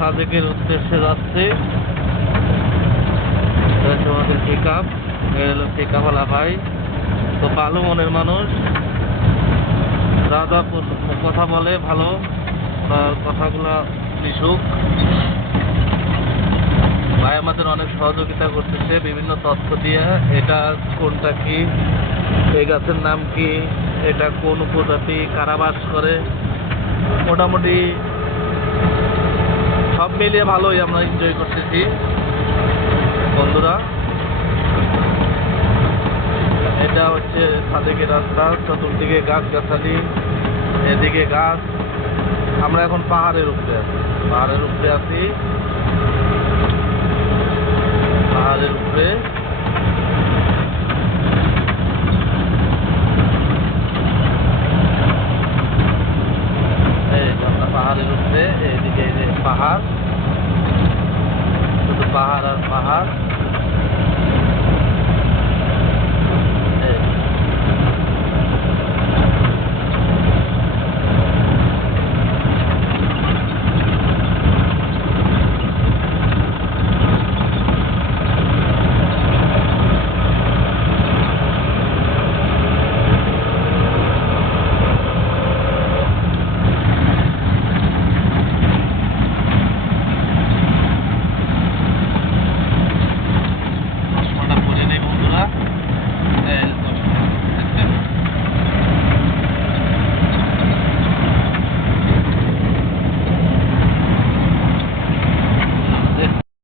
সাদেকের উদ্দেশ্যে যাচ্ছি। আমাদের পিক আপ, হলো পিক আপওয়ালা ভাই। তো ভালো মনের মানুষ, যা যা কথা বলে ভালো, তার কথাগুলা মিশুক। ভাই আমাদের অনেক সহযোগিতা করতেছে বিভিন্ন তথ্য দিয়ে, এটা কোনটা কি, এই গাছের নাম কি, এটা কোন উপজাতি, কারা বাস করে, মোটামুটি সব মিলিয়ে ভালোই আমরা এনজয় করতেছি বন্ধুরা। এটা হচ্ছে সাদেকের রাস্তা, চতুর্দিকে গাছ গাছালি, এদিকে গাছ। আমরা এখন পাহাড়ের উপরে আছি, পাহাড়ের উপরে।